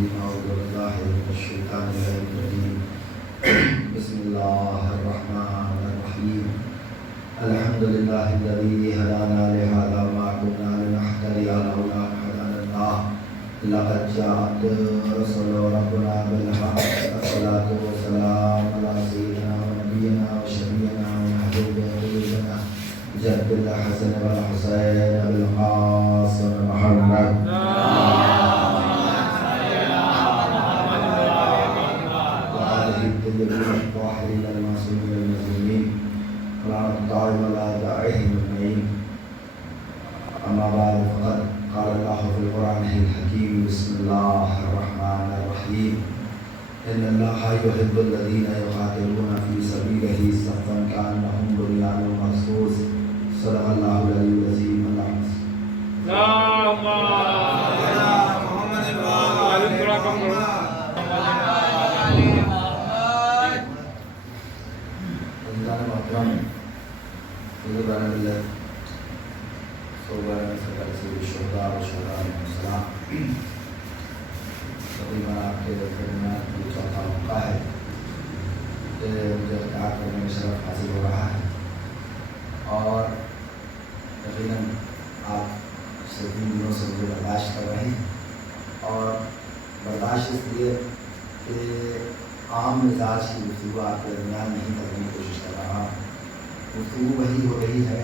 الرجيم أعوذ بالله من الشيطان الرجيم بسم الله الرحمن الرحيم الحمد لله الذي هدانا لهذا وما كنا لنهتدي لولا أن هدانا الله لقد جاءت رسل ربنا بالحق الصلاة والسلام على سيدنا ونبينا وشفيعنا ومحبوب قلوبنا جد الحسن والحسين بالقاسم محمد وآله الطيبين الطاهرين المعصومين المظلومين ولعنة الله على أعدائهم أجمعين. أما بعد فقد قال الله في القرآن الحكيم بسم الله الرحمن الرحيم إن الله يحب الذين يقاتلون في سبيله صفا كأنهم بنيان مرصوص. صدق الله العلي العظيم. تقریباً آپ کے درمیان یہ چوتھا موقع ہے کہ مجھے اختیار کرنے میں شرف حاصل ہو رہا ہے اور یقیناً آپ صرف ان دنوں سے مجھے برداشت کر رہے ہیں اور برداشت اس لیے کہ عام مزاج کی گفتگو آپ کے درمیان نہیں کرنے کی کوشش کر رہا ہوں. گفتگو وہی ہو رہی ہے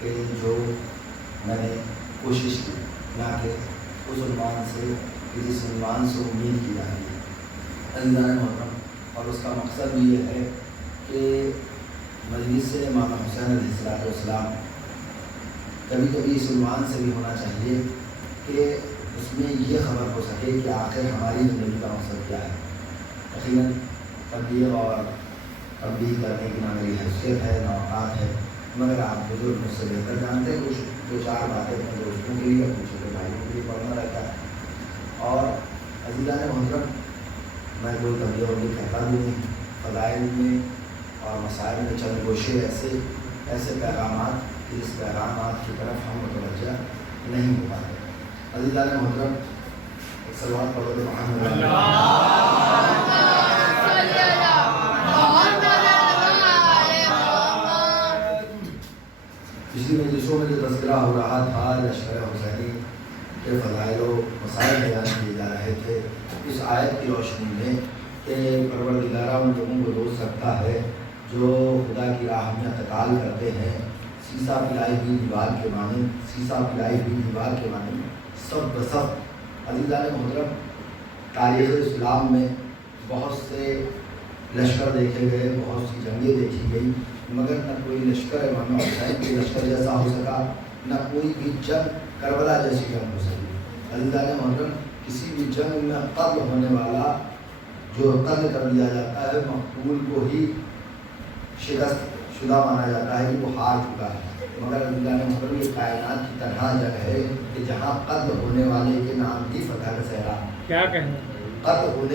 کہ جو میں نے کوشش کی نہ کہ اس عنوان سے جس عنوان سے امید کی جا رہی ہے عزیزان محترم. اور اس کا مقصد بھی یہ ہے کہ مجلس سے امام حسین علیہ السلام کبھی کبھی اس عنوان سے بھی ہونا چاہیے کہ اس میں یہ خبر ہو سکے کہ آخر ہماری زندگی کا مقصد کیا ہے. یقیناً تبلیغ اور تبلیغ کرنے کی نہ میری حیثیت ہے نہ اوقات ہے، مگر آپ بزرگ مجھ سے بہتر جانتے ہیں. کچھ دو چار باتیں اپنے دوستوں کے لیے اپنے چھوٹے بھائیوں کے لیے پڑھنا رہتا ہے. اور عزیزان محترم میں کوئی تبلیغ کرتا بھی نہیں. فضائل میں اور مسائل میں چند گوشے ایسے پیغامات جس پیغامات کی طرف ہم متوجہ نہیں ہو پاتے. عزیزان محترم ایک سلوات پڑھو تو محمد پچھلی مجلسوں میں جو تذکرہ ہو رہا تھا لشکر حسینی کے فضائل و مسائل بیان کیے جا رہے تھے اس آیت کی روشنی میں کہ پروردگارہ ان لوگوں کو دوست رکھتا ہے جو خدا کی راہ میں قتال کرتے ہیں سیسا پلائی ہوئی دیوار کے مانند سب بسب. عزیزان محترم تاریخ اسلام میں بہت سے لشکر دیکھے گئے، بہت سی جنگیں دیکھی گئی، مگر نہ کوئی لشکر امام حسین کے لشکر جیسا ہو سکا، نہ کوئی بھی جنگ کربلا جیسی جنگ ہو سکی. عزیزان محترم کسی بھی جنگ میں قتل ہونے والا جو قتل کر دیا جاتا ہے مقتول کو ہی شکست شدہ مانا جاتا ہے کہ وہ ہار چکا ہے. مگر عزیزان محترم یہ کائنات کی تنہا جگہ ہے کہ جہاں قتل ہونے والے کے نام ہی فتح کا صحرا. کیا کہیں قتل ہونے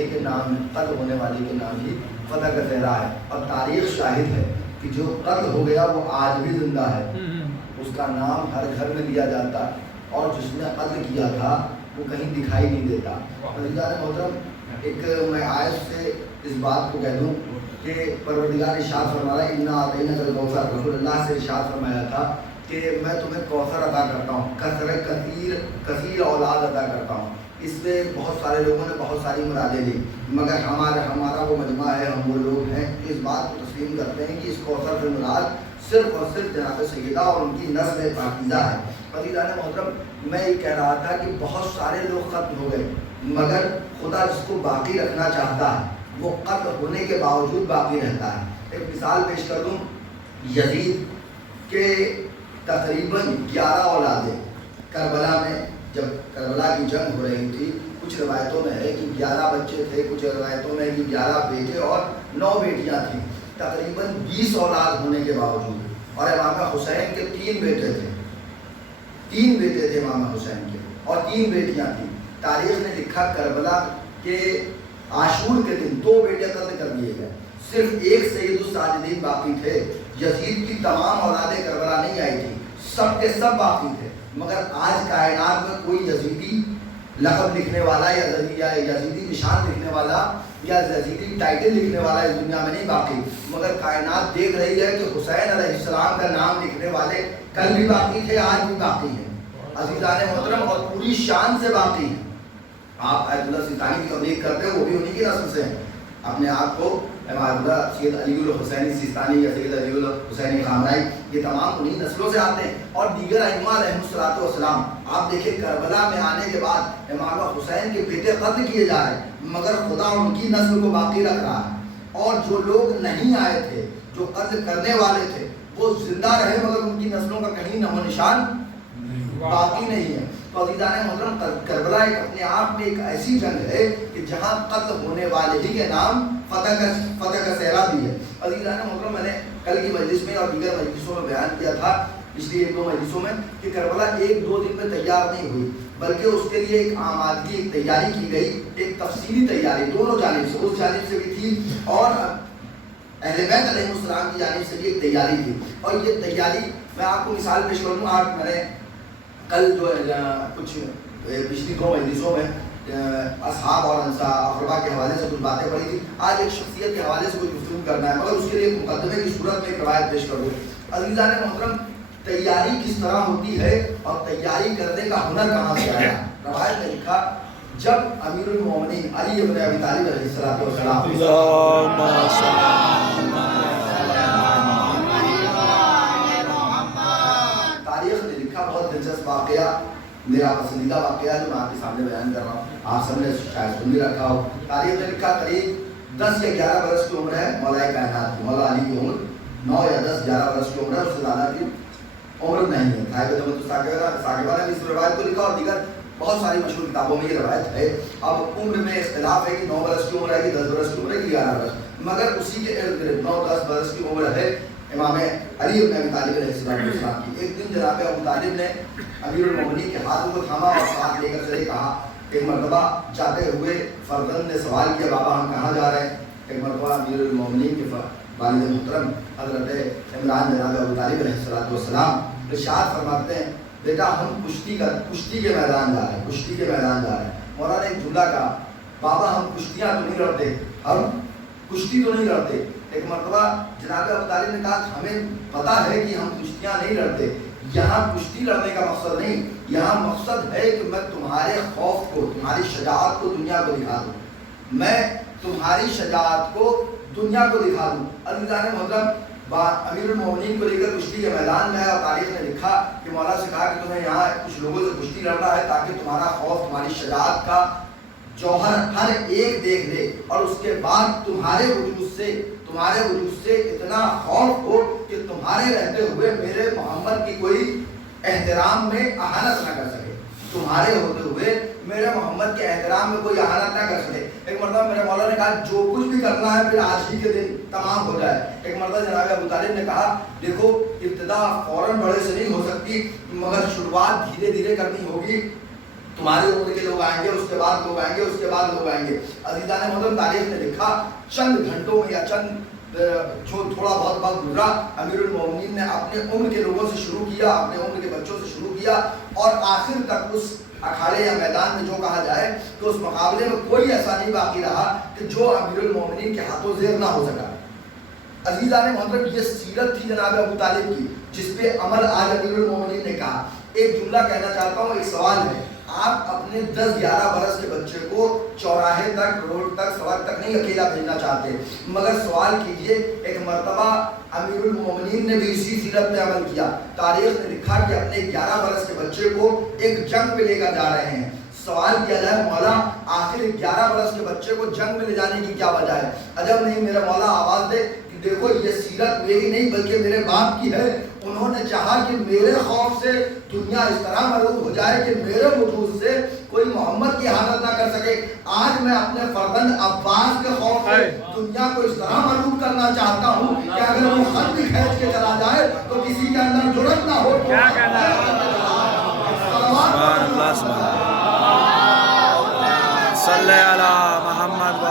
والے کے نام ہی فتح کا صحرا ہے. اور تاریخ شاہد ہے کہ جو قتل ہو گیا وہ آج بھی زندہ ہے، اس کا نام ہر گھر میں لیا جاتا اور جس نے قتل کیا تھا وہ کہیں دکھائی نہیں دیتا. عزیزان محترم ایک میں آیت سے اس بات کو کہہ دوں کہ پروردگار ارشاد فرما رہا ہے اِنَّا أَعْطَيْنَاكَ الْكَوْثَرَ. رسول اللہ سے ارشاد فرمایا تھا کہ میں تمہیں کوثر عطا کرتا ہوں، کثیر اولاد عطا کرتا ہوں. اس سے بہت سارے لوگوں نے بہت ساری مرادیں لی، مگر ہمارا وہ مجمع ہے، ہم وہ لوگ ہیں کہ اس بات کو تسلیم کرتے ہیں کہ اس کوثر سے مراد صرف اور صرف جناب سیدہ اور ان کی نسل پاکیزہ ہے. عزیزان محترم میں یہ کہہ رہا تھا کہ بہت سارے لوگ ختم ہو گئے، مگر خدا جس کو باقی رکھنا چاہتا ہے وہ قتل ہونے کے باوجود باقی رہتا ہے. ایک مثال پیش کر دوں، یزید کے تقریباً 11 اولادیں کربلا میں جب کربلا کی جنگ ہو رہی تھی، کچھ روایتوں میں ہے کہ 11 بچے تھے، کچھ روایتوں میں ہے کہ 11 بیٹے اور 9 بیٹیاں تھیں، تقریباً 20 اولاد ہونے کے باوجود. اور امام حسین کے 3 بیٹے تھے امام حسین کے اور 3 بیٹیاں تھیں. تاریخ نے لکھا کربلا کے عاشور کے دن 2 بیٹے قتل کر دیے گئے، صرف ایک سید الساجدین باقی تھے. یزید کی تمام اولادیں کربلا نہیں آئی تھی، سب کے سب باقی تھے. مگر آج کائنات میں کوئی یزیدی لقب لکھنے والا یا یزیدی نشان لکھنے والا یا یزیدی ٹائٹل لکھنے والا اس دنیا میں نہیں باقی، مگر کائنات دیکھ رہی ہے کہ حسین علیہ السلام کا نام لکھنے والے کل بھی باقی تھے، آج بھی باقی ہیں عزیزان محترم، اور پوری شان سے باقی ہیں۔ آپ آیت اللہ سیستانی کی تبلیغ کرتے ہو، وہ بھی انہی کی نسل سے ہیں۔ اپنے آپ کو اللہ سید علی الحسینی سیستانی یا سید علی الحسینی خامنائی، یہ تمام انہی نسلوں سے آتے ہیں، اور دیگر ائمہ علیہم الصلوۃ والسلام۔ آپ دیکھیں کربلا میں آنے کے بعد امام حسین کے بیٹے قتل کیے جا رہے ہیں، مگر خدا ان کی نسل کو باقی رکھ رہا ہے، اور جو لوگ نہیں آئے تھے، جو قتل کرنے والے تھے، وہ زندہ رہے، مگر ان کی نسلوں کا کہیں نام و نشان باقی نہیں ہے۔ تو عزیزان محترم، کربلا ایک اپنے آپ میں ایک ایسی جنگ ہے کہ جہاں قتل ہونے والے ہی کے نام فتح کا صحرا بھی ہے۔ عزیزان محترم، میں نے کل کی مجلس میں اور دیگر مجلسوں میں بیان کیا تھا، پچھلی ایک دو مجلسوں میں، کہ کربلا ایک دو دن میں تیار نہیں ہوئی، بلکہ اس کے لیے ایک آمادگی، ایک تیاری کی گئی، ایک تفصیلی تیاری دونوں جانب سے، اس جانب سے بھی تھی اور اہل بیت علیہ السلام کی جانب سے بھی ایک تیاری تھی۔ اور یہ تیاری میں آپ کو مثال پیش کر دوں۔ آج میں نے کل جو کچھ پچھلی دو مجلسوں میں اصحاب اور اقربا کے حوالے سے کچھ باتیں پڑھی تھی، آج ایک شخصیت کے حوالے سے کچھ گفتگو کرنا ہے، مگر اس کے لیے ایک مقدمے کی صورت میں ایک روایت پیش کر دوں۔ عزیزان محترم، تیاری کس طرح ہوتی ہے اور تیاری کرنے کا ہنر کہاں سے آیا؟ روایت نے لکھا، جب امیر المومنین علی ابن ابی طالب علیہ السلام تاریخ نے لکھا، بہت دلچسپ واقعہ، میرا پسندیدہ واقعہ جو میں آپ کے سامنے بیان کر رہا ہوں، آپ سب نے شاید سن بھی رکھا ہو۔ تاریخ نے لکھا قریب 10 یا 11 برس کی عمر ہے مولا کائنات کی، مولا علی کی عمر 9 یا 10 11 برس کی عمر ہے، اس سے زیادہ کی عمر نہیں ہے۔ ثاقبہ نے اس روایت کو لکھا، اور دیگر بہت ساری مشہور کتابوں میں یہ روایت ہے۔ اب عمر میں اختلاف ہے کہ 9 برس کی عمر ہے کہ 10 برس کی عمر ہے کہ 11 برس، مگر اسی کے ارد گرد 9-10 برس کی عمر ہے امام علی ابن ابی طالب علیہ السلام کی۔ ایک دن جناب ابو طالب نے امیر المومنین کے ہاتھوں کو تھاما اور ساتھ لے کر چلے، کہا۔ ایک مرتبہ جاتے ہوئے فرزند نے سوال کیا، بابا ہم کہاں جا رہے ہیں؟ ایک مرتبہ امیر المومنین کے والد محترم حضرت عمران جناب ابو طالب علیہ السلام ارشاد فرماتے ہیں، بیٹا ہم کشتی کے میدان جا رہے ہیں، کشتی کے میدان جا رہے ہیں۔ مولا نے ایک جملہ کہا، بابا ہم کشتیاں تو نہیں لڑتے، ہم کشتی تو نہیں لڑتے۔ ایک مرتبہ جناب ابو طالب نے کہا، ہمیں پتہ ہے کہ ہم کشتیاں نہیں لڑتے، یہاں کشتی لڑنے کا مقصد نہیں، یہاں مقصد ہے کہ میں تمہارے خوف کو، تمہاری شجاعت کو دنیا کو دکھا دوں، میں تمہاری شجاعت کو دنیا کو دکھا دوں۔ عزیزان محترم، امیر المومنین کو لے کر کشتی کے میدان میں ہے، اور تاریخ نے لکھا کہ مولا سے کہا کہ تمہیں یہاں کچھ لوگوں سے کشتی لڑنا ہے تاکہ تمہارا خوف، تمہاری شجاعت کا جوہر ہر ایک دیکھ لے، اور اس کے بعد تمہارے وجود سے اتنا خوف ہو کہ تمہارے رہتے ہوئے میرے محمد کی کوئی احترام میں اہانت نہ کر سکے، تمہارے ہوتے ہوئے میرے محمد کے احترام میں کوئی اہانت نہ کر سکے۔ ایک مرتبہ میرے مولا نے کہا، جو کچھ بھی کرنا ہے پھر آج ہی کے دن تمام ہو جائے۔ ایک مرتبہ جناب ابو طالب نے کہا، دیکھو ابتدا فوراً بڑے سے نہیں ہو سکتی، مگر شروعات دھیرے دھیرے کرنی ہوگی، تمہاری عمر کے لوگ آئیں گے، اس کے بعد لوگ آئیں گے، اس کے بعد لوگ آئیں گے۔ عزیزان محترم، تاریخ نے لکھا، چند گھنٹوں میں یا چند جو تھوڑا بہت وقت گزرا، امیر المومنین نے اپنے عمر کے لوگوں سے شروع کیا، اپنے عمر کے بچوں سے شروع کیا، اور آخر تک اس اکھاڑے یا میدان میں جو کہا جائے کہ اس مقابلے میں کوئی ایسا نہیں باقی رہا کہ جو امیر المومنین کے ہاتھوں زیر نہ ہو سکا۔ عزیزان محترم، یہ سیرت تھی جناب ابو طالب کی، جس پہ عمل آج امیر المومنین نے کہا۔ ایک جملہ کہنا چاہتا ہوں، ایک سوال ہے، آپ اپنے 10-11 برس کے بچے کو چوراہے تک، روڈ تک، سڑک تک نہیں اکیلا بھیجنا چاہتے، مگر سوال کیجئے، ایک مرتبہ امیر المومنین نے بھی اسی سیرت پہ عمل کیا۔ تاریخ نے لکھا کہ اپنے 11 برس کے بچے کو ایک جنگ پہ لے کر جا رہے ہیں۔ سوال کیا جائے، مولا آخر 11 برس کے بچے کو جنگ میں لے جانے کی کیا وجہ ہے؟ عجب نہیں، میرا مولا آواز دے کہ دیکھو یہ سیرت میری نہیں بلکہ میرے باپ کی ہے، انہوں نے چاہا کہ میرے خوف سے دنیا اس طرح مرعوب ہو جائے کہ میرے وجود سے کوئی محمد کی احانت نہ کر سکے۔ آج میں اپنے فرزند عباس کے خوف سے دنیا کو اس طرح مرعوب کرنا چاہتا ہوں کہ اگر وہ خط بھی کھینچ کے چلا جائے تو کسی کے اندر جرأت نہ ہو۔ کیا کہنا ہے؟ صلی علی محمد۔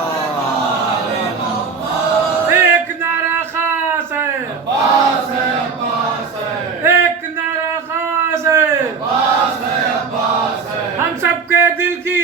ایک نعرہ خاص ہے، عباس ہے، عباس ہے، ایک نعرہ خاص ہے، عباس ہے، عباس ہے، ہم سب کے دل کی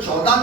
14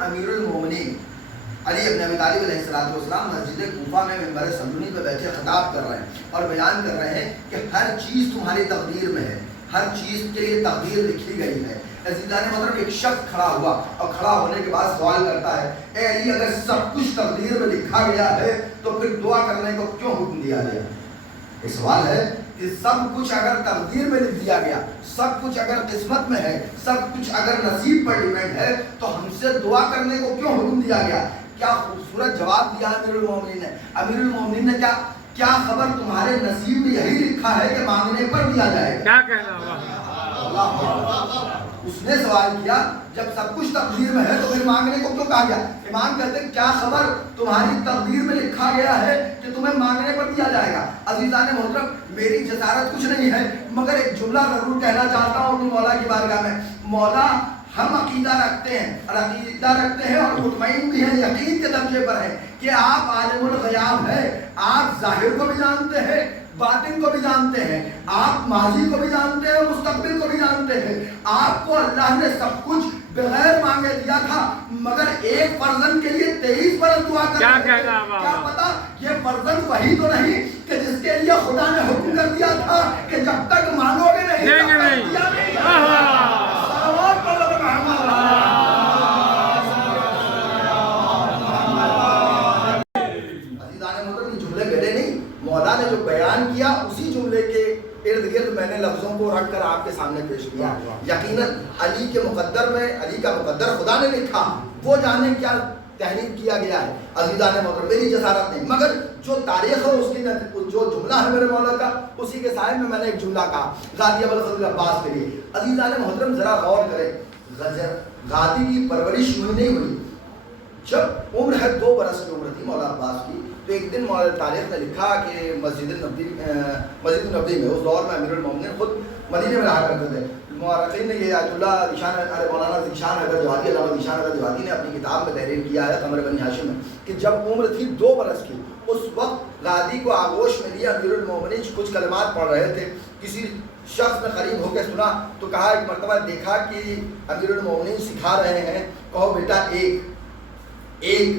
امیر المومنین علی ابن ابی طالب علیہ السلام مسجد کوفہ میں منبر سلونی پہ بیٹھے خطاب کر رہے ہیں اور بیان کر رہے ہیں کہ ہر چیز تمہاری تقدیر میں ہے، ہر چیز کے لیے تقدیر لکھی گئی ہے۔ عزیزان محترم ایک شخص کھڑا ہوا اور کھڑا ہونے کے بعد سوال کرتا ہے، اے علی اگر سب کچھ تقدیر میں لکھا گیا ہے تو پھر دعا کرنے کو کیوں حکم دیا گیا؟ یہ سوال ہے کہ سب کچھ اگر تقدیر میں لکھ دیا گیا، سب کچھ اگر قسمت میں ہے، سب کچھ اگر نصیب پر ڈیپینڈ ہے تو ہم سے دعا کرنے کو کیوں حکم دیا گیا؟ کیا خوبصورت جواب دیا امیر المومنین نے۔ امیر المومنین نے کیا خبر تمہارے نصیب میں یہی لکھا ہے کہ مانگنے پر دیا جائے گا؟ کیا کہنا اس نے سوال کیا جب سب کچھ تقدیر میں ہے تو پھر مانگنے کو کیوں کہا گیا؟ امام کہتے ہیں کیا خبر تمہاری تقدیر میں لکھا گیا ہے کہ تمہیں مانگنے پر دیا جائے گا۔ عزیزان محترم میری جسارت کچھ نہیں ہے مگر ایک جملہ ضرور کہنا چاہتا ہوں اپنی مولا کی بارگاہ میں۔ مولا ہم عقیدہ رکھتے ہیں اور مطمئن بھی ہیں، یقین کے درجے پر ہیں کہ آپ عالم الغیاب ہیں، آپ ظاہر کو بھی جانتے ہیں، باطن کو بھی جانتے ہیں، آپ ماضی کو بھی جانتے ہیں، مستقبل کو بھی جانتے ہیں۔ آپ کو اللہ نے سب کچھ بغیر مانگے دیا تھا مگر ایک فرزند کے لیے 23 برس دعا کر رہے تھے۔ کیا پتا یہ فرزند وہی تو نہیں کہ جس کے لیے خدا نے حکم کر دیا تھا کہ جب تک مانگو گے نہیں مولا نے جو بیان کیا اسی جملے کے ارد گرد میں نے لفظوں کو رکھ کر آپ کے سامنے پیش کیا۔ یقیناً علی کے مقدر میں علی کا مقدر خدا نے لکھا، وہ جانے کیا تحریر کیا گیا ہے۔ عزیزان محترم میری جسارت نہیں مگر جو تاریخ ہے اس کی جو جملہ ہے میرے مولا کا اسی کے سائے میں نے ایک جملہ کہا غازی ابوالفضل عباس کے لیے۔ عزیزان محترم ذرا غور کریں، غازی کی پرورش یوں نہیں ہوئی۔ جب عمر ہے 2 برس کی عمر تھی مولا عباس کی تو ایک دن مولا تاریخ نے لکھا کہ مسجد النبوی میں اس دور میں امیر المومنین خود مدینے میں رہا کرتے تھے۔ مورخین نے یہ آیت اللہ مولانا ذیشان حیدر جوادی علامہ ذیشان حیدر جوادی نے اپنی کتاب میں تحریر کیا ہے قمر بنی ہاشم میں کہ جب عمر تھی 2 برس کی اس وقت غازی کو آغوش میں لیا امیر المومنین کچھ کلمات پڑھ رہے تھے۔ کسی شخص نے قریب ہو کے سنا تو کہا ایک مرتبہ دیکھا کہ امیر المومنین سکھا رہے ہیں، کہو بیٹا ایک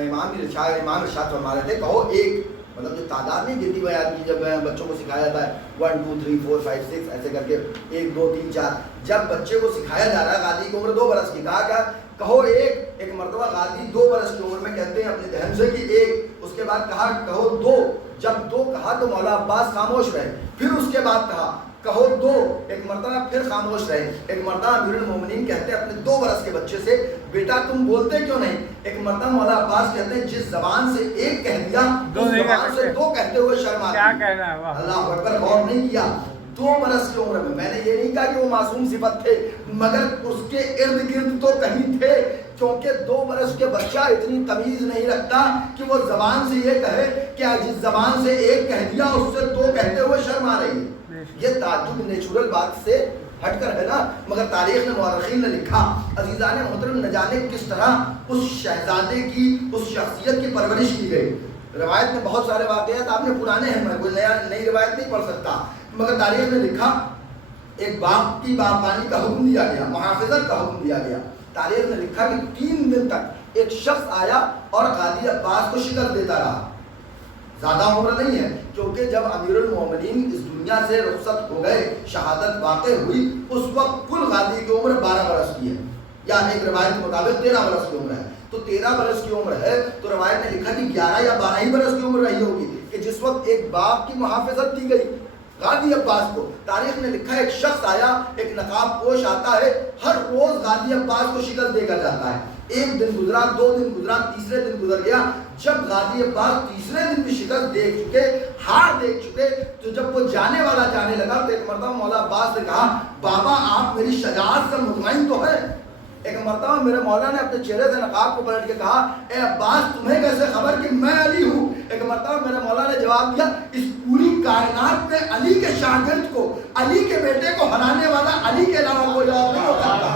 امام ارشاد فرما رہے تھے کہو ایک، مطلب جو تعداد نہیں گنتی بیان کی جب بچوں کو سکھایا جاتا ہے 1 2 3 4 5 6 ایسے کر کے 1 2 3 4 جب بچے کو سکھایا جا رہا ہے غازی کی عمر 2 برس کی، کہا کیا کہو ایک مرتبہ غازی 2 برس کی عمر میں کہتے ہیں اپنے ذہن سے کہ ایک، اس کے بعد کہا کہو 2، جب 2 کہا تو مولا عباس خاموش رہے، پھر اس کے بعد کہا کہو 2، ایک مرتبہ پھر خاموش رہے، ایک مرتبہ امیر المومنین کہتے ہیں اپنے 2 برس کے بچے سے بیٹا تم بولتے کیوں نہیں؟ ایک مرتبہ مولا عباس کہتے ہیں جس زبان سے ایک کہہ دیا اس زبان سے 2 کہتے ہوئے شرم آتی ہے۔ اللہ اکبر، غور نہیں کیا 2 برس کی عمر میں نے یہ نہیں کہا کہ وہ معصوم صفت تھے مگر اس کے ارد گرد تو کہیں تھے، کیونکہ 2 برس کے بچہ اتنی تمیز نہیں رکھتا کہ وہ زبان سے یہ کہے کہ جس زبان سے ایک کہہ دیا اس سے 2 کہتے ہوئے شرم آ رہی ہے۔ یہ تعجب نیچرل بات سے ہٹ کر ہے نا، مگر تاریخ نے مورخین نے لکھا عزیزان محترم نہ جانے کس طرح اس شہزادے کی اس شخصیت کی پرورش کی گئی۔ روایت میں بہت سارے واقعات آپ نے پرانے ہیں، میں کوئی نئی روایت نہیں پڑھ سکتا مگر تاریخ نے لکھا ایک باغ کی باغبانی کا حکم دیا گیا، محافظت کا حکم دیا گیا۔ تاریخ نے لکھا کہ 3 دن تک ایک شخص آیا اور غازی عباس کو شکست دیتا رہا۔ زیادہ عمر نہیں ہے کیونکہ جب امیر المومنین اس دنیا سے رخصت ہو گئے، شہادت واقع ہوئی، اس وقت کل غازی کی عمر 12 برس کی ہے، یا ایک روایت کے مطابق 13 برس کی عمر ہے۔ تو 13 برس کی عمر ہے تو روایت نے لکھا کہ 11 یا 12 ہی برس کی عمر رہی ہوگی کہ جس وقت ایک باغ کی محافظت دی گئی غازی عباس کو۔ تاریخ نے لکھا ایک شخص آیا، ایک نقاب پوش آتا ہے، ہر روز غازی عباس کو شکست دے کر جاتا ہے۔ 1 دن گزرا، 2 دن گزرا، تیسرے دن گزر گیا۔ جب غازی عباس تیسرے دن بھی شکست دیکھ چکے، ہار دیکھ چکے، تو جب وہ جانے والا جانے لگا تو ایک مرتبہ مولا عباس نے کہا بابا آپ میری شجاعت سے مطمئن تو ہے؟ ایک مرتبہ میرے مولا نے اپنے چہرے سے نقاب کو پلٹ کے کہا اے عباس تمہیں کیسے خبر کہ میں علی ہوں؟ ایک مرتبہ میرے مولا نے جواب دیا اس پوری کائنات میں علی کے شاگرد کو، علی کے بیٹے کو ہرانے والا علی کے علاوہ کوئی اور نہیں ہو سکتا۔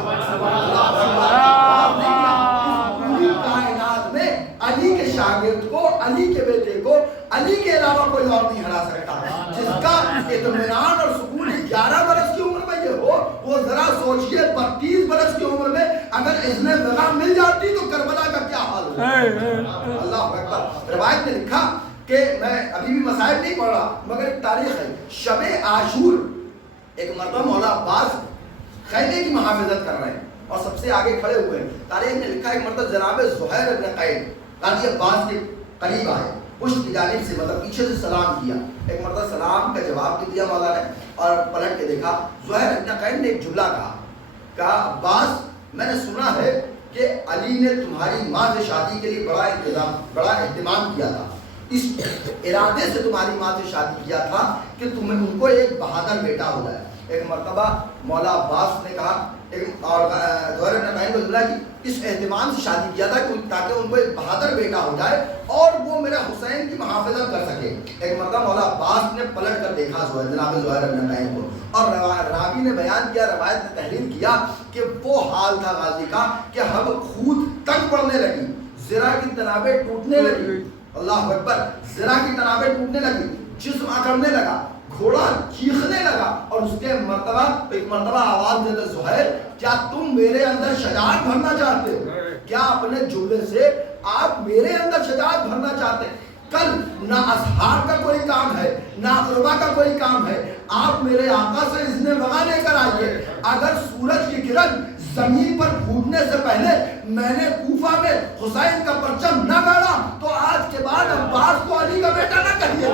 پوری کائنات میں علی کے شاگرد کو، علی کے بیٹے کو علی کے علاوہ کوئی اور نہیں ہرا سکتا۔ جس کا اطمینان اور سکون 11 برس کی عمر میں یہ ہو وہ ذرا سوچ سوچئے 32 برس کی عمر میں اگر اذن وغا مل جاتی تو کربلا کا کیا حال ہوتا. اللہ اکبر. روایت میں لکھا کہ میں ابھی بھی مصائب نہیں پڑھ رہا مگر ایک تاریخ ہے. شب عاشور ایک مرتبہ مولا عباس خیمے کی محافظت کر رہے ہیں اور سب سے آگے کھڑے ہوئے ہیں. تاریخ نے لکھا ایک مرتبہ جناب زہیر ابن قین قاضی عباس کے قریب آئے, پشت کی جانب سے مطلب پیچھے سے سلام کیا. ایک مرتبہ سلام کا جواب بھی دیا مولا نے اور پلٹ کے دیکھا. زہیر ابن قین نے ایک جملہ کہا عباس میں نے سنا ہے کہ علی نے تمہاری ماں سے شادی کے لیے بڑا اہتمام کیا تھا, اس ارادے سے تمہاری ماں سے شادی کیا تھا کہ تمہیں ان کو ایک بہادر بیٹا ہو جائے. ایک مرتبہ مولا عباس نے کہا اور زہیر ابن قین کو جملہ کی اس اہتمام سے شادی کیا تھا تاکہ ان کو ایک بہادر بیٹا ہو جائے اور وہ میرے حسین کی محافظت کر سکے. ایک مرتبہ مولا عباس نے پلٹ کر دیکھا جناب زہیر ابن قین کو اور راوی نے بیان کیا, روایت نے تحریر کیا کہ وہ حال تھا غازی کا کہ ہم خود تنگ پڑنے لگی, زرہ کی تنابیں ٹوٹنے لگی. اللہ اکبر. زرہ کی تنابیں ٹوٹنے لگی, جسم اکڑنے لگا, گھوڑا چیخنے لگا اور اس کے ایک مرتبہ آواز دیتے زہیر کیا تم میرے اندر شجاعت بھرنا چاہتے ہو؟ کیا اپنے جملے سے آپ میرے اندر شجاعت بھرنا چاہتے ہیں؟ کل نہ اصحاب کا کوئی کام ہے نہ اقربا کا کوئی کام ہے, آپ میرے آقا سے اذن وغا لے کر آئیے. اگر سورج کی کرن زمین پر پھوٹنے سے پہلے میں نے کوفہ میں حسین کا پرچم نہ گاڑا تو آج کے بعد عباس کو علی کا بیٹا نہ کہیے.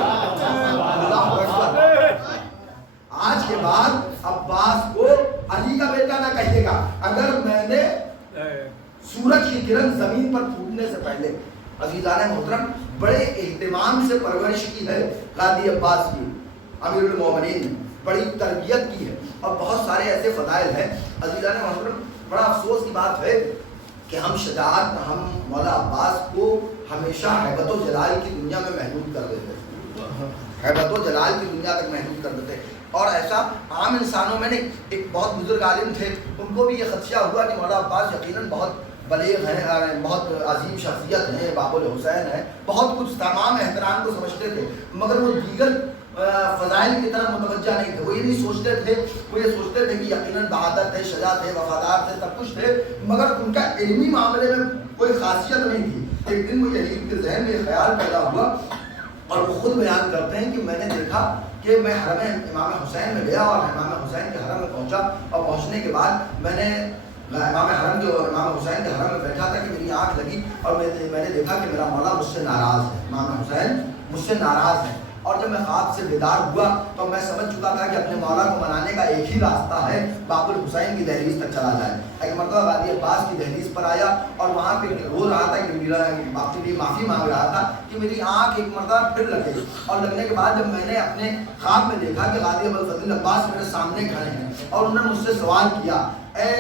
آج کے بعد عباس کو علی کا بیٹا نہ کہیے گا اگر میں نے سورج کی کرن زمین پر پھوٹنے سے پہلے. عزیزان محترم, بڑے اہتمام سے پرورش کی ہے قاضی عباس کی, امیر المومنین, بڑی تربیت کی ہے اور بہت سارے ایسے فضائل ہیں. عزیزان محترم, بڑا افسوس کی بات ہے کہ ہم مولا عباس کو ہمیشہ ہیبت و جلال کی دنیا میں محدود کر دیتے, ہیبت و جلال کی دنیا تک محدود کر دیتے. اور ایسا عام انسانوں میں نہیں. ایک بہت بزرگ عالم تھے, ان کو بھی یہ خدشہ ہوا کہ مولا عباس یقیناً بہت بلیغ ہیں, بہت عظیم شخصیت ہیں, باب الحسین ہیں, بہت کچھ تمام احترام کو سمجھتے تھے مگر وہ دیگر فضائل کی طرف متوجہ نہیں تھے. وہ یہ نہیں سوچتے تھے, وہ یہ سوچتے تھے کہ یقیناً بہادر تھے, شجاع تھے, وفادار تھے, سب کچھ تھے مگر ان کا علمی معاملے میں کوئی خاصیت نہیں تھی. ایک دن مجھے ان کے ذہن میں یہ خیال پیدا ہوا اور وہ خود بیان کرتے ہیں کہ میں نے دیکھا کہ میں حرم امام حسین میں گیا اور امام حسین کے حرم میں پہنچا اور پہنچنے کے بعد میں نے امام حسین کے حرم میں بیٹھا تھا کہ میری آنکھ لگی اور میں نے دیکھا کہ میرا مولا مجھ سے ناراض ہے, امام حسین مجھ سے ناراض ہے. اور جب میں خواب سے بیدار ہوا تو میں سمجھ چکا تھا کہ اپنے مولا کو منانے کا ایک ہی راستہ ہے, باب الحسین کی دہلیز تک چلا جائے. ایک مرتبہ قاضی عباس کی دہلیز پر آیا اور وہاں پہ رو رہا تھا کہ میرا باپ کے لیے معافی مانگ رہا تھا کہ میری آنکھ ایک مرتبہ پھر لگ گئی. اور لگنے کے بعد جب میں نے اپنے خواب میں دیکھا کہ قاضی ابوالفضل عباس میرے سامنے کھڑے ہیں اور انہوں نے مجھ سے سوال کیا, اے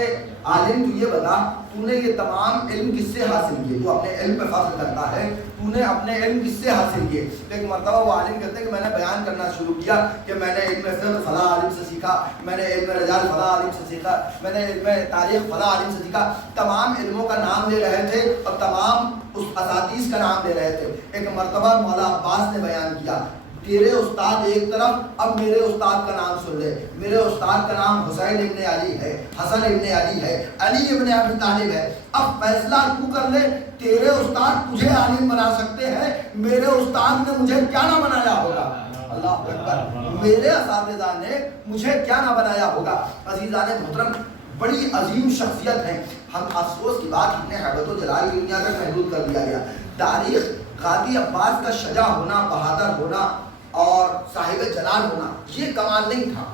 عالم تو یہ بتا تو نے یہ تمام علم کس سے حاصل کیے, تو اپنے علم پہ فخر کرتا ہے, تو نے اپنے علم کس سے حاصل کیے؟ ایک مرتبہ وہ عالم کہتے ہیں کہ میں نے بیان کرنا شروع کیا کہ میں نے علم فقہ فلاں عالم سے سیکھا, میں نے علم رجال فلاں عالم سے سیکھا, میں نے علم تاریخ فلاں عالم سے سیکھا. تمام علموں کا نام لے رہے تھے اور تمام اس اساتذ کا نام لے رہے تھے. ایک مرتبہ مولا عباس نے بیان کیا تیرے استاد ایک طرف, اب میرے استاد کا نام سن لے. میرے استاد کا نام حسین ابن علی ہے, حسن ابن علی ہے, علی ابن ابی طالب ہے. اب فیصلہ تو کر لے, تیرے استاد تجھے عالم بنا سکتے ہیں, میرے استاد نے مجھے کیا نہ بنایا ہوگا. اللہ اکبر. میرے اساتذہ نے مجھے کیا نہ بنایا ہوگا. عزیزان محترم, بڑی عظیم شخصیت ہیں. ہم افسوس کی بات اتنے ہیبت و جلال کی دنیا تک محدود کر دیا گیا. تاریخ قاضی عباس کا شجاع ہونا, بہادر ہونا اور صاحب جلال ہونا یہ کمال نہیں تھا.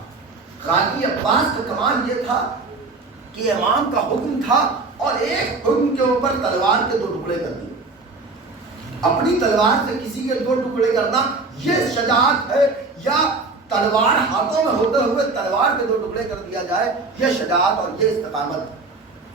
قاضی عباس کا کمال یہ تھا کہ امام کا حکم تھا اور ایک حکم کے اوپر تلوار کے 2 ٹکڑے کر دیے. اپنی تلوار سے کسی کے 2 ٹکڑے کرنا یہ شجاعت ہے, یا تلوار ہاتھوں میں ہوتے ہوئے تلوار کے 2 ٹکڑے کر دیا جائے یہ شجاعت اور یہ استقامت.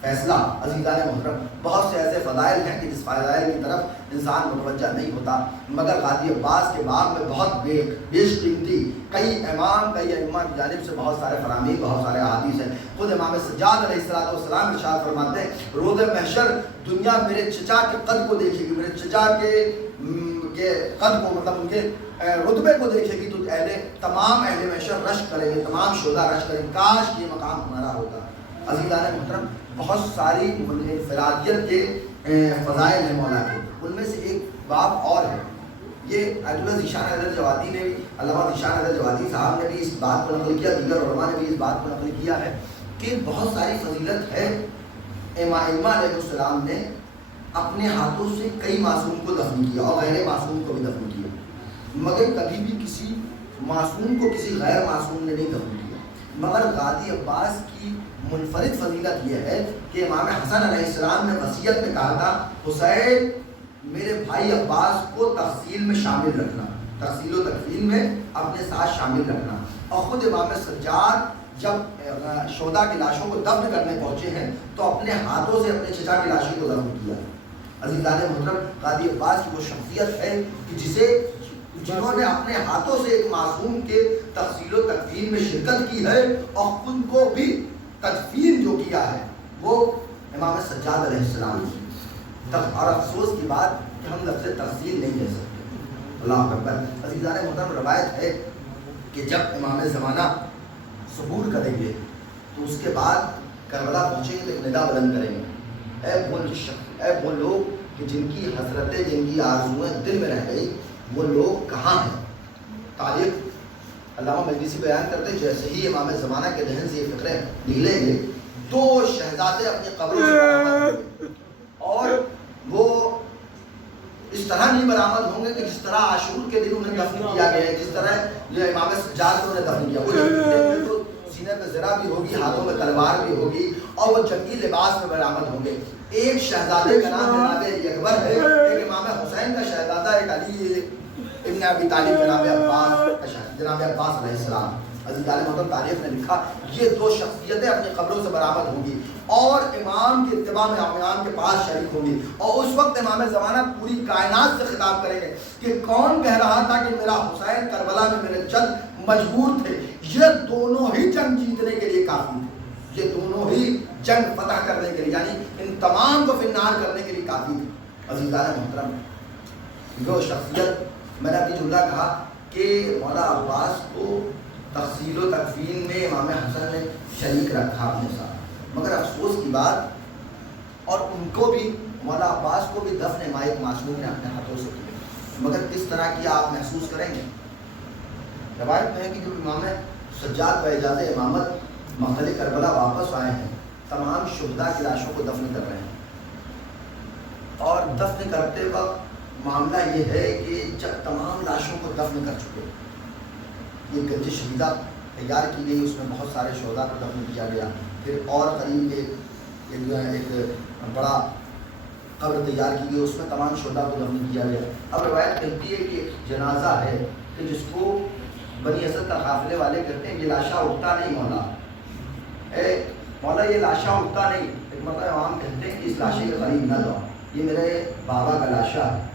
فیصلہ عزیزان محترم, بہت سے ایسے فضائل ہیں کہ جس فضائل کی طرف انسان متوجہ نہیں ہوتا مگر قاضی عباس کے باب میں بہت بیش قیمتی کئی امام کئی ائمہ کی جانب سے بہت سارے فرامین, بہت سارے احادیث ہیں. خود امام سجاد علیہ السلام ارشاد فرماتے ہیں روز محشر دنیا میرے چچا کے قد کو دیکھے گی, میرے چچا کے قد کو مطلب ان کے رتبے کو دیکھے گی تو تمام اہل محشر رشک کریں گے, تمام شہداء رشک کریں گے, کاش یہ مقام ہمارا ہوتا. عزیزان محترم بہت ساری انفرادیت کے فضائل ہیں مولا کے، ان میں سے ایک باب اور ہے، یہ آیت اللہ ذیشان حضرت جوادی نے بھی، علامہ ذیشان حضرت جوادی صاحب نے بھی اس بات کو نقل کیا، دیگر علماء نے بھی اس بات کو نقل کیا ہے کہ بہت ساری فضیلت ہے امام علیہ السلام نے اپنے ہاتھوں سے کئی معصوم کو دفن کیا اور غیر معصوم کو بھی دفن کیا، مگر کبھی بھی کسی معصوم کو کسی غیر معصوم نے نہیں دفن کیا۔ مگر غازی عباس کی منفرد فضیلت یہ ہے کہ امام حسن علیہ السلام نے وصیت میں کہا تھا حسین میرے بھائی عباس کو تغسیل میں شامل رکھنا، تغسیل و تکفین میں اپنے ساتھ شامل رکھنا۔ اور خود امام سجاد جب شہداء کی لاشوں کو دفن کرنے پہنچے ہیں تو اپنے ہاتھوں سے اپنے چچا کی لاشوں کو دفن کیا۔ عزیزان محترم غازی عباس کی وہ شخصیت ہے کہ جنہوں نے اپنے ہاتھوں سے ایک معصوم کے تغسیل و تکفین میں شرکت کی ہے اور خود کو بھی تدفین جو کیا ہے وہ امام سجاد علیہ السلام نے۔ اور افسوس کی بات کہ ہم لفظ تغسیل نہیں کہہ سکتے۔ اللہ اکبر۔ عزیزان محترم روایت ہے کہ جب امام زمانہ ظہور کریں گے تو اس کے بعد کربلا پہنچیں گے تو ایک ندا بلند کریں گے، اے وہ لوگ کہ جن کی حسرتیں جن کی آرزوئیں دل میں رہ گئی وہ لوگ کہاں ہیں؟ تاریخ علامہ مجلسی بیان کرتے جیسے ہی امام زمانہ کے ذہن سے یہ فکریں نکلیں گے 2 شہزادے اپنی قبروں سے برآمد ہوں گے اور وہ اس طرح نہیں برآمد ہوں گے کہ جس طرح عاشور کے دن انہیں دفن کیا گیا ہے، جس طرح یہ امام سجاد کو انہیں دفن کیا، وہ تو سینے پہ زرہ بھی ہوگی، ہاتھوں میں تلوار بھی ہوگی اور وہ جنگی لباس میں برآمد ہوں گے۔ ایک شہزادے کا نام جناب اکبر ہے، ایک امام حسین کا شہزادہ، ایک علی ابن ابی طالب جناب عباس علیہ السلام۔ عزیزان محترم تاریخ نے لکھا یہ 2 شخصیتیں اپنی قبروں سے برآمد ہوں گی اور امام کے اتباع میں امام کے پاس شریک ہوں گی، اور اس وقت امام زمانہ پوری کائنات سے خطاب کریں گے کہ کون کہہ رہا تھا کہ میرا حسین کربلا میں میرے جد مجبور تھے، یہ دونوں ہی جنگ جیتنے کے لیے کافی تھے، یہ دونوں ہی جنگ فتح کرنے کے لیے یعنی ان تمام کو فنار کرنے کے لیے کافی تھے۔ عزیزان محترم جو شخصیت میں نے ابھی جملہ کہا کہ مولا عباس کو تغسیل و تکفین میں امام حسن نے شریک رکھا اپنے ساتھ، مگر افسوس کی بات اور ان کو بھی مولا عباس کو بھی دفن ایک معصوم نے اپنے ہاتھوں سے کیا، مگر کس طرح کیا آپ محسوس کریں گے۔ روایت میں ہے کہ جب امام سجاد باجازِ امامت محل کربلا واپس آئے ہیں تمام شہداء کی لاشوں کو دفن کر رہے ہیں اور دفن کرتے وقت معاملہ یہ ہے کہ جب تمام لاشوں کو دفن کر چکے یہ گنج شہیدہ تیار کی گئی، اس میں بہت سارے شہداء کو دفن کیا گیا، پھر اور قریب ایک بڑا قبر تیار کی گئی، اس میں تمام شہداء کو دفن کیا گیا۔ اب روایت کہتی ہے کہ جنازہ ہے کہ جس کو بنی اسد کا قافلے والے کہتے ہیں یہ لاشا اٹھتا نہیں مولا، اے مولا یہ لاشا اٹھتا نہیں، ایک مرتبہ امام کہتے ہیں کہ اس لاشے کے قریب نہ جاؤ، یہ میرے بابا کا لاشا ہے،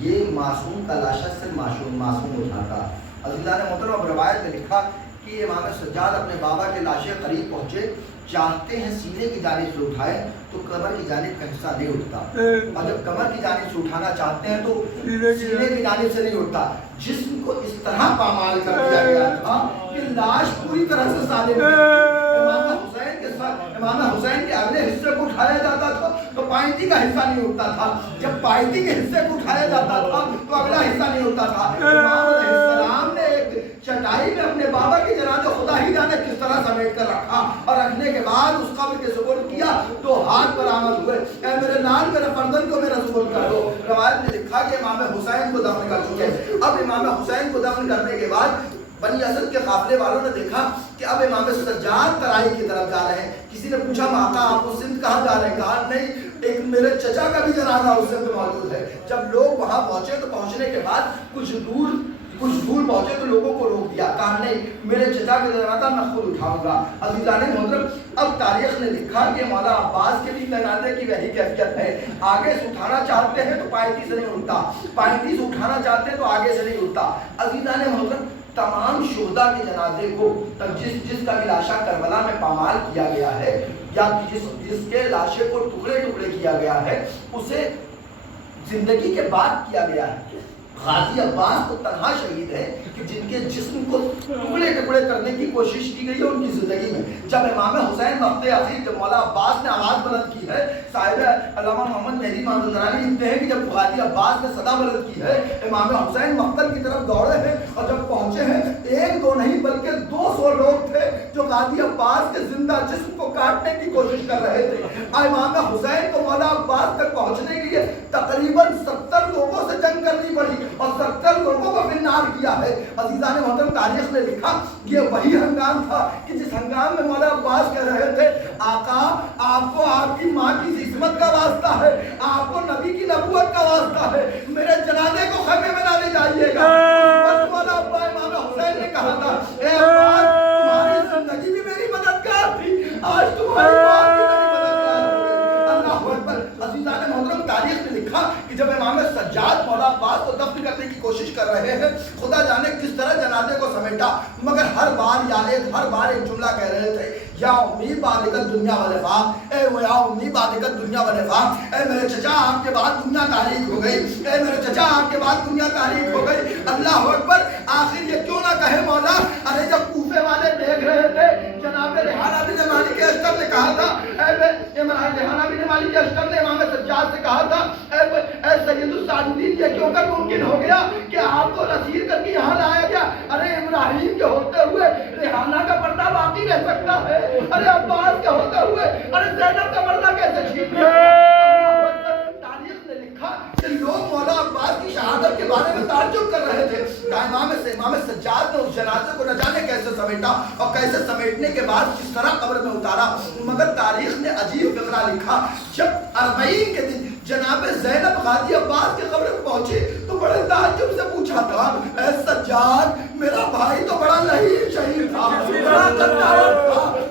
یہ معصوم کا لاشا صرف معصوم اٹھاتا۔ عزیزان محترم اب روایت میں لکھا کہ امام سجاد اپنے بابا کے لاشے قریب پہنچے، چاہتے ہیں سینے کی جانب سے اٹھائے تو کمر کی جانب کا حصہ نہیں اٹھتا، اور جب کمر کی جانب سے اٹھانا چاہتے ہیں تو سینے کی جانب سے نہیں اٹھتا۔ جسم کو اس طرح پامال کر دیا گیا تھا کہ لاش پوری طرح سے سالم امام حسین کے اگلے حصے کو اٹھایا جاتا تھا تو پائنتی کا حصہ نہیں اٹھتا تھا، جب پائنتی کے حصے کو اٹھایا جاتا تھا تو اگلا حصہ نہیں اٹھتا تھا۔ امام علیہ السلام نے ایک چٹائی میں اپنے بابا کے جنازے خدا ہی جانے کس طرح سمیٹ کر رکھا اور رکھنے کے بعد اس قبر کے سپرد کیا تو ہاتھ پر آمد ہوئے، اے میرے نال میرے فرزند کو میرا سپرد کر دو۔ روایت میں لکھا کہ امام حسین کو دفن کر چکے، اب امام حسین کو دفن کرنے کے بعد بنی اسد کے قافلے والوں نے دیکھا کہ اب امام سجاد ترائی کی طرف جا رہے ہیں۔ کسی نے پوچھا آقا آپ اس سمت کہاں جا رہے ہیں؟ کہا نہیں ایک میرے چچا کا بھی جنازہ اس سمت موجود ہے۔ جب لوگ وہاں پہنچے تو پہنچنے کے بعد کچھ دور پہنچے تو لوگوں کو روک دیا، کہا نہیں میرے چچا کا جنازہ میں خود اٹھاؤں گا۔ عزیزان محترم اب تاریخ نے لکھا کہ مولا عباس کے بھی جنازے کی وہی کیفیت ہے، آگے سے اٹھانا چاہتے ہیں تو پائنتی سے نہیں اٹھتا، پائنتی سے اٹھانا چاہتے ہیں تو آگے سے نہیں اٹھتا۔ عزیزان محترم تمام شہداء کے جنازے کو جس کا بھی لاشا کربلا میں پامال کیا گیا ہے یا جس کے لاشے کو ٹکڑے ٹکڑے کیا گیا ہے اسے زندگی کے بعد کیا گیا ہے، غازی عباس تو تنہا شہید ہے کہ جن کے جسم کو ٹکڑے ٹکڑے کرنے کی کوشش کی گئی ہے ان کی زندگی میں. جب امام حسین وقت اخیر جب مولا عباس نے آواز بلند کی ہے، صاحب علامہ محمد مہدی مانزرانی لکھتے ہیں کہ جب غازی عباس نے صدا بلند کی ہے، امام حسین مقتل کی طرف دوڑے ہیں اور جب پہنچے ہیں ایک دو نہیں بلکہ 200 لوگ تھے جو غازی عباس کے زندہ جسم کو کاٹنے کی کوشش کر رہے تھے. امام حسین کو مولا عباس تک پہنچنے کے لیے تقریباً 70 لوگوں سے جنگ کرنی پڑی اور 70 لوگوں کو فنار کیا ہے. عزیزان محترم، تاریخ نے لکھا یہ وہی ہنگام تھا کہ جس ہنگام میں مولا عباس کہہ رہے تھے آقا آپ کو آپ کی ماں کی عصمت کا واسطہ ہے، آپ کو نبی کی نبوت کا واسطہ ہے، میرے جنازے کو خیمے میں نہ لے جائیے گا. مولا عباس امام حسین نے کہا تھا اے عباس تمہاری زندگی بھی میری مددگار تھی، آج تمہاری موت بھی میری مددگار ہے. اللہ اکبر. عزیزان محترم، تاریخ نے لکھا کہ جب امام سجاد مولا عباس کو دفن کرنے کی کوشش کر رہے ہیں، خدا جانے کس طرح جنازے کو سمیٹا، مگر ہر بار ایک جملہ کہہ رہے تھے یا امی بادکت دنیا والفا، اے یا امی بادکت دنیا والفا، اے میرے چچا آپ کے بعد دنیا تاریخ ہو گئی، اے میرے چچا آپ کے بعد دنیا تاریخ ہو گئی. اللہ اکبر. آخر یہ کیوں نہ کہے مولا، ارے جب کوفے والے دیکھ رہے تھے جناب ریحانہ بن مالک اشتر نے کہا تھا ریحانہ بن مالک اشتر نے امام سجاد سے کہا تھا اے سید الساجدین یہ کیوں کر ممکن ہو گیا کہ آپ کو اسیر کر کے یہاں لایا گیا. ارے ابراہیم کے ہوتے ہوئے ریحانہ کا پردہ باقی رہ سکتا ہے، ارے عباس کے ہوتے ہوئے ارے زینب کا پردہ کیسے چھین لیا. تاریخ نے لکھا کہ لوگ مولا عباس کی شہادت کے بارے میں تعجب کر رہے تھے. امام سجاد نے اس جنازے کو نہ جانے کیسے سمیٹا اور کیسے سمیٹنے کے بعد کس طرح قبر میں اتارا، مگر تاریخ نے عجیب فقرہ لکھا. جب 40 کے دن جناب زینب غازی عباس کی قبر میں پہنچی تو بڑے تعجب سے پوچھا تھا اے سجاد میرا بھائی تو بڑا لہیم شہید تھا، بڑا قدار تھا،